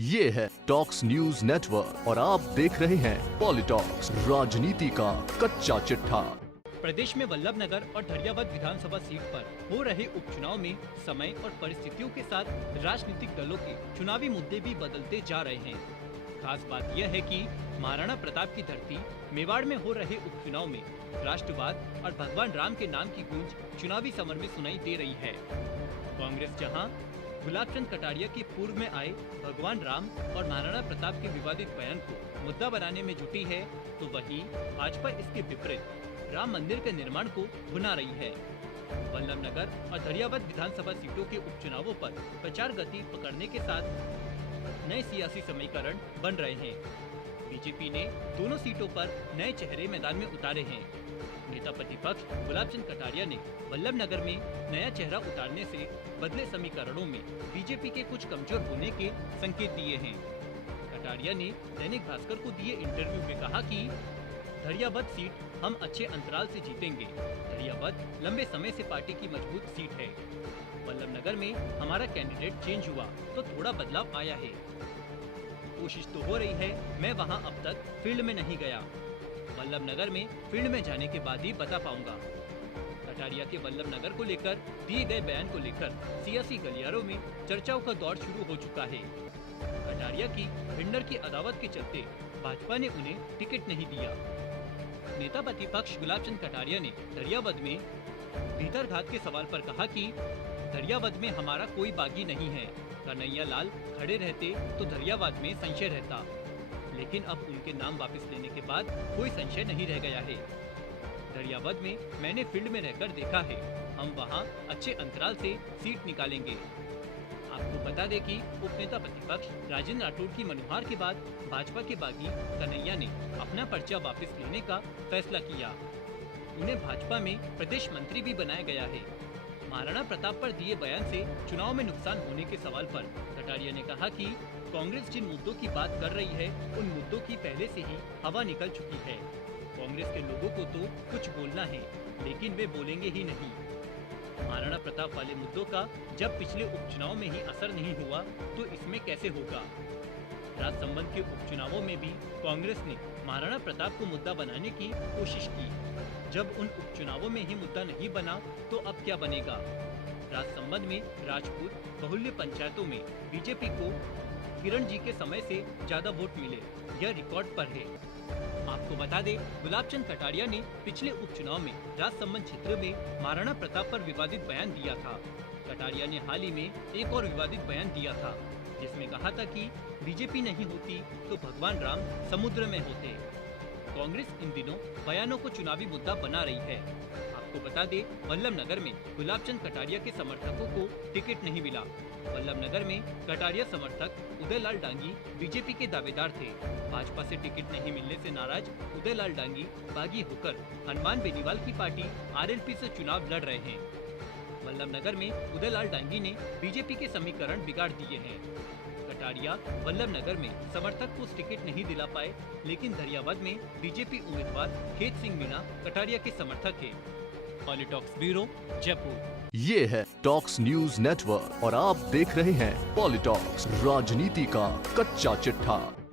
ये है talks news network और आप देख रहे हैं पॉलिटॉक्स, राजनीति का कच्चा चिट्ठा। प्रदेश में वल्लभनगर और धरियावद विधानसभा सीट पर हो रहे उपचुनाव में समय और परिस्थितियों के साथ राजनीतिक दलों के चुनावी मुद्दे भी बदलते जा रहे हैं। खास बात यह है कि महाराणा प्रताप की धरती मेवाड़ में हो रहे उपचुनाव में राष्ट्रवाद और भगवान राम के नाम की गूंज चुनावी समर में सुनाई दे रही है। कांग्रेस जहां गुलाब चंद कटारिया के पूर्व में आए भगवान राम और महाराणा प्रताप के विवादित बयान को मुद्दा बनाने में जुटी है, तो वहीं भाजपा इसके विपरीत राम मंदिर के निर्माण को भुना रही है। वल्लभनगर और धरियावद विधानसभा सीटों के उपचुनावों पर प्रचार गति पकड़ने के साथ नए सियासी समीकरण बन रहे हैं। बीजेपी ने दोनों सीटों पर नए चेहरे मैदान में उतारे हैं। नेता प्रतिपक्ष गुलाब चंद कटारिया ने वल्लभनगर में नया चेहरा उतारने से बदले समीकरणों में बीजेपी के कुछ कमजोर होने के संकेत दिए हैं। कटारिया ने दैनिक भास्कर को दिए इंटरव्यू में कहा कि धरियावद सीट हम अच्छे अंतराल से जीतेंगे। धरियावद लंबे समय से पार्टी की मजबूत सीट है। वल्लभनगर में हमारा कैंडिडेट चेंज हुआ तो थोड़ा बदलाव आया है। कोशिश तो हो रही है, मैं वहां अब तक फील्ड में नहीं गया। वल्लभनगर में फील्ड में जाने के बाद ही बता पाऊंगा। कटारिया के वल्लभनगर को लेकर दिए गए बयान को लेकर सियासी गलियारों में चर्चाओं का दौर शुरू हो चुका है। कटारिया की भिंडर की अदावत के चलते भाजपा ने उन्हें टिकट नहीं दिया। नेता प्रतिपक्ष गुलाब चंद कटारिया ने धरियावद में भीतरघात के सवाल पर कहा कि धरियावद में हमारा कोई बागी नहीं है। कन्हैया लाल खड़े रहते तो धरियावद में संशय रहता, लेकिन अब उनके नाम वापस लेने के बाद कोई संशय नहीं रह गया है। धरियावद में मैंने फील्ड में रहकर देखा है, हम वहां अच्छे अंतराल से सीट निकालेंगे। आपको बता दें कि उपनेता प्रतिपक्ष राजेंद्र राठौड़ की मनोहार के बाद भाजपा के बागी कन्हैया ने अपना पर्चा वापस लेने का फैसला किया। उन्हें भाजपा में प्रदेश मंत्री भी बनाया गया है। महाराणा प्रताप पर दिए बयान से चुनाव में नुकसान होने के सवाल पर कटारिया ने कहा कि कांग्रेस जिन मुद्दों की बात कर रही है, उन मुद्दों की पहले से ही हवा निकल चुकी है। कांग्रेस के लोगों को तो कुछ बोलना है, लेकिन वे बोलेंगे ही नहीं। महाराणा प्रताप वाले मुद्दों का जब पिछले उपचुनाव में ही असर नहीं हुआ, तो इसमें कैसे होगा। राजसमंद के उपचुनावों में भी कांग्रेस ने महाराणा प्रताप को मुद्दा बनाने की कोशिश की। जब उन उपचुनावों में ही मुद्दा नहीं बना, तो अब क्या बनेगा। राजसमंद में राजपूत बहुल्य पंचायतों में बीजेपी को किरण जी के समय से ज्यादा वोट मिले, यह रिकॉर्ड पर है। आपको बता दें, गुलाब चंद कटारिया ने पिछले उपचुनाव में राजसमंद क्षेत्र में महाराणा प्रताप पर विवादित बयान दिया था। कटारिया ने हाल ही में एक और विवादित बयान दिया था, जिसमें कहा था कि बीजेपी नहीं होती तो भगवान राम समुद्र में होते। कांग्रेस इन दिनों बयानों को चुनावी मुद्दा बना रही है। आपको बता दें, वल्लभनगर में गुलाब चंद कटारिया के समर्थकों को टिकट नहीं मिला। वल्लभनगर में कटारिया समर्थक उदयलाल डांगी बीजेपी के दावेदार थे। भाजपा से टिकट नहीं मिलने से नाराज उदयलाल डांगी बागी होकर हनुमान बेनीवाल की पार्टी आरएलपी से चुनाव लड़ रहे हैं। वल्लभनगर में उदयलाल डांगी ने बीजेपी के समीकरण बिगाड़ दिए हैं। कटारिया वल्लभनगर में समर्थक को टिकट नहीं दिला पाए, लेकिन धरियावद में बीजेपी उम्मीदवार खेत सिंह मीणा कटारिया के समर्थक है। पॉलिटॉक्स ब्यूरो, जयपुर। ये है टॉक्स न्यूज नेटवर्क और आप देख रहे हैं पॉलिटॉक्स, राजनीति का कच्चा चिट्ठा।